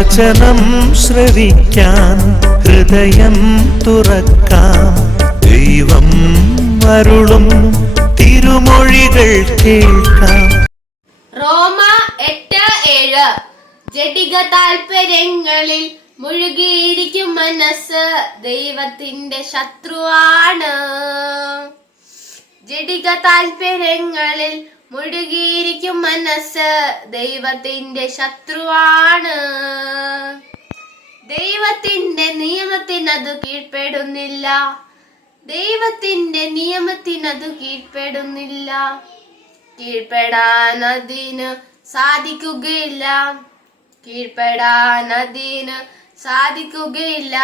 വചനം ശ്രവിക്കാൻ ഹൃദയം തുറക്കാം. ദൈവം അരുളും തിരുമൊഴികൾ കേൾക്കാം. റോമ എട്ട് ഏഴ്. ജഡിക താല്പര്യങ്ങളിൽ മുഴുകിയിരിക്കും മനസ്സ്. ദൈവത്തിന്റെ ശത്രുവാണ്. ജഡിക താല്പര്യങ്ങളിൽ മുഴുകിയിരിക്കും മനസ്സ്. ദൈവത്തിന്റെ ശത്രുവാണ്. ദൈവത്തിന്റെ നിയമത്തിനത് കീഴ്പ്പെടുന്നില്ല. ദൈവത്തിന്റെ നിയമത്തിനത് കീഴ്പ്പെടുന്നില്ല. കീഴ്പ്പെടാൻ അതിന് സാധിക്കുകയില്ല. കീഴ്പ്പെടാൻ അതിന് സാധിക്കുകയില്ല.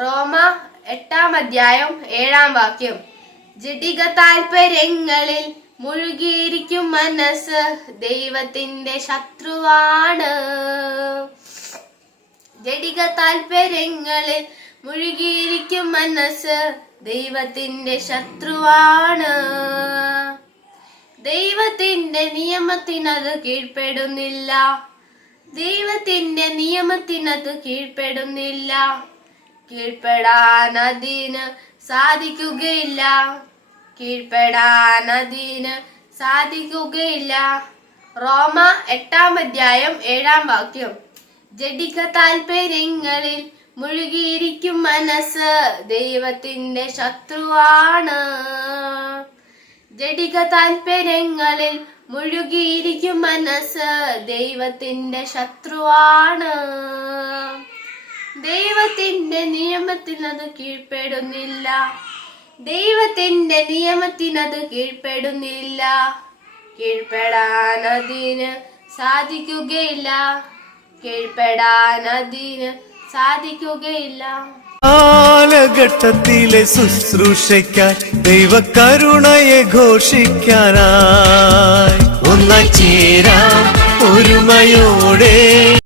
റോമ എട്ടാം അധ്യായം ഏഴാം വാക്യം. ജഡിക താല്പര്യങ്ങളിൽ മുഴുകിയിരിക്കും മനസ്സ്. ദൈവത്തിന്റെ ശത്രുവാണ്. ജഡിക താല്പര്യങ്ങളിൽ മുഴുകിയിരിക്കും മനസ്സ്. ദൈവത്തിന്റെ ശത്രുവാണ്. ദൈവത്തിന്റെ നിയമത്തിനത് കീഴ്പ്പെടുന്നില്ല. ദൈവത്തിന്റെ നിയമത്തിനത് കീഴ്പ്പെടുന്നില്ല. കീഴ്പ്പെടാൻ അതിന് സാധിക്കുകയില്ല. കീഴ്പ്പെടാൻ അതിന് സാധിക്കുകയില്ല. റോമ എട്ടാം അധ്യായം ഏഴാം വാക്യം. ജഡിക താല്പര്യങ്ങളിൽ മുഴുകിയിരിക്കും മനസ്സ്. ദൈവത്തിന്റെ ശത്രുവാണ്. ജഡിക താല്പര്യങ്ങളിൽ മുഴുകിയിരിക്കും മനസ്സ്. ദൈവത്തിന്റെ ശത്രുവാണ്. ദൈവത്തിന്റെ നിയമത്തിനത് കീഴ്പ്പെടുന്നില്ല. ദൈവത്തിന്റെ നിയമത്തിനത് കീഴ്പ്പെടുന്നില്ല. കീഴ്പ്പെടാൻ അതിന് സാധിക്കുകയില്ല. കീഴ്പ്പെടാൻ അതിന് സാധിക്കുകയില്ല. കാലഘട്ടത്തിലെ ദൈവ ദൈവകരുണയെ ഘോഷിക്കാനായി. ഒന്നായി ചേരാം ഒരുമയോടെ.